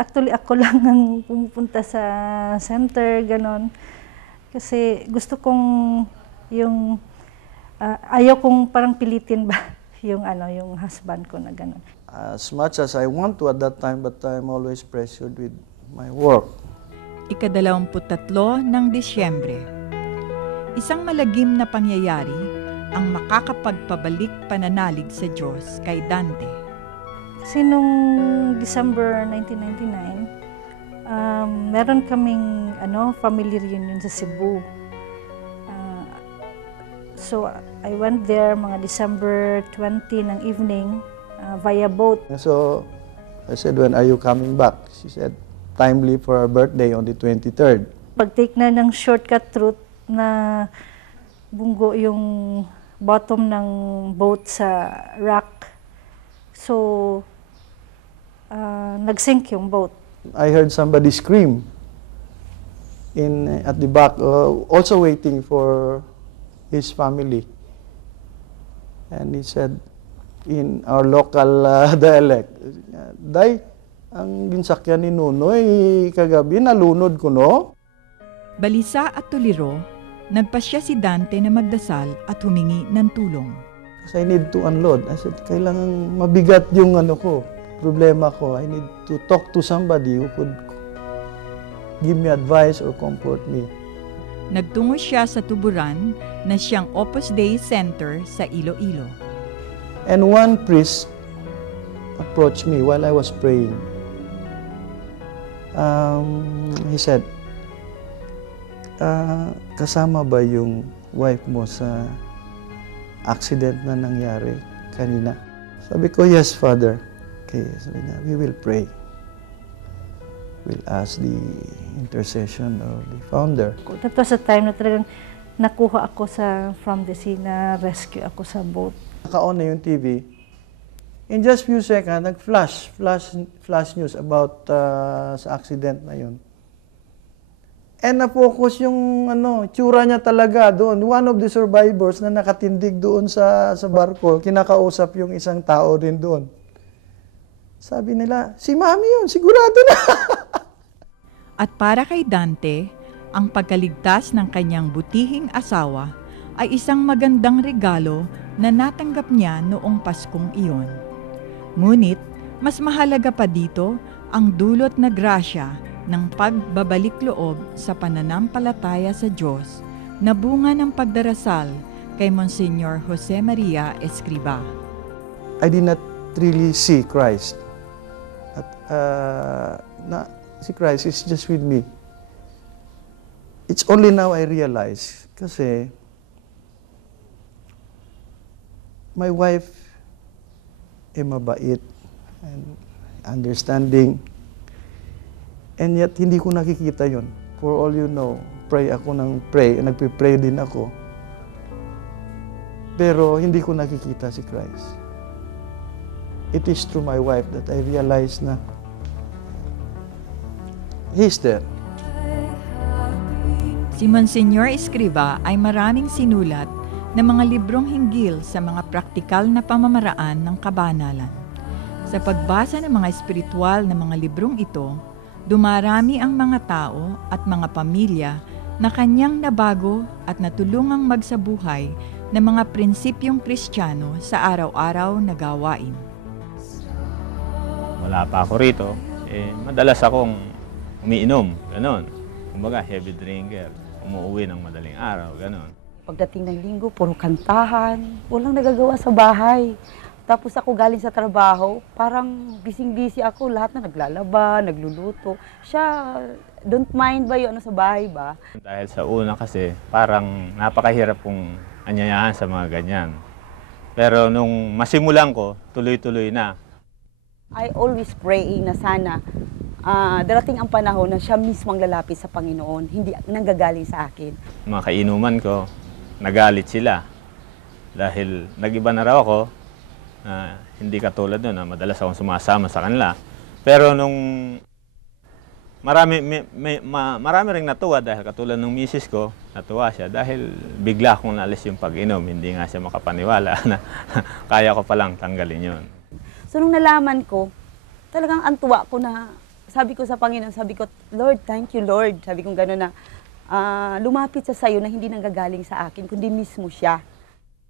actually ako lang ang pumupunta sa center, ganon. Kasi gusto kong yung, ayaw kong parang pilitin ba yung, yung husband ko na ganon. As much as I want to at that time, but I'm always pressured with my work. Ika-23 ng Disyembre. Isang malagim na pangyayari ang makakapagpabalik pananalig sa Diyos kay Dante. Kasi nung December 1999, meron kaming family reunion sa Cebu. So I went there mga December 20 ng evening via boat. So I said, when are you coming back? She said, timely for her birthday on the 23rd. Pag-take na ng shortcut route na bunggo yung bottom ng boat sa rock. So, nag-sink yung boat. I heard somebody scream at the back, also waiting for his family. And he said, in our local dialect, Day, ang ginsakyan ni Nunoy kagabi, nalunod ko, no? Balisa at tuliro, nagpasya si Dante na magdasal at humingi ng tulong. Kasi I need to unload. I said, kailangan mabigat yung problema ko. I need to talk to somebody who could give me advice or comfort me. Nagtungo siya sa tuburan na siyang Opus Dei Center sa Iloilo. And one priest approached me while I was praying. He said, kasama ba yung wife mo sa accident na nangyari kanina? Sabi ko, yes, Father. Okay, sabi niya, we will pray. We'll ask the intercession of the founder. That was a time na talagang nakuha ako from the sea, na rescue ako sa boat. Naka-on na yung TV. In just few seconds, flash news about sa accident na yun. And na-focus yung tsura niya talaga doon. One of the survivors na nakatindig doon sa barko, kinakausap yung isang tao din doon. Sabi nila, si Mami yun, sigurado na. At para kay Dante, ang pagkaligtas ng kanyang butihing asawa ay isang magandang regalo na natanggap niya noong Paskong iyon. Ngunit, mas mahalaga pa dito ang dulot na grasya ng pagbabalik loob sa pananampalataya sa Diyos na bunga ng pagdarasal kay Monsignor Jose Maria Escriba. I did not really see Christ. Si Christ is just with me. It's only now I realize kasi my wife ay mabait and understanding. And yet, hindi ko nakikita yon. For all you know, pray ako ng pray, nagpipray din ako. Pero hindi ko nakikita si Christ. It is through my wife that I realize na He's there. Si Monsignor Escriba ay maraming sinulat na mga librong hinggil sa mga praktikal na pamamaraan ng kabanalan. Sa pagbasa ng mga espiritual na mga librong ito, dumarami ang mga tao at mga pamilya na kanyang nabago at natulungang magsabuhay ng mga prinsipyong Kristiyano sa araw-araw na gawain. Wala pa ako rito, madalas akong umiinom, ganon. Kumbaga, heavy drinker, umuwi ng madaling araw, ganon. Pagdating ng linggo, puro kantahan, walang nagagawa sa bahay. Tapos ako galing sa trabaho, parang busy-busy ako, lahat na naglalaba, nagluluto. Siya, don't mind ba yung sa bahay ba? Dahil sa una kasi, parang napakahirap kong anyayahan sa mga ganyan. Pero nung masimulan ko, tuloy-tuloy na. I always praying na sana darating ang panahon na siya mismo ang lalapit sa Panginoon, hindi nanggagaling sa akin. Mga kainuman ko, nagalit sila. Dahil nag-iba na raw ako, hindi katulad nun, madalas akong sumasama sa kanila. Pero nung marami ring natuwa dahil katulad ng misis ko, natuwa siya dahil bigla akong naalis yung pag-inom. Hindi nga siya makapaniwala na kaya ko palang tanggalin yun. So nung nalaman ko, talagang antuwa ko na sabi ko sa Panginoon, sabi ko, Lord, thank you, Lord. Sabi ko gano'n na, lumapit siya sa'yo na hindi nanggagaling sa akin, kundi mismo siya.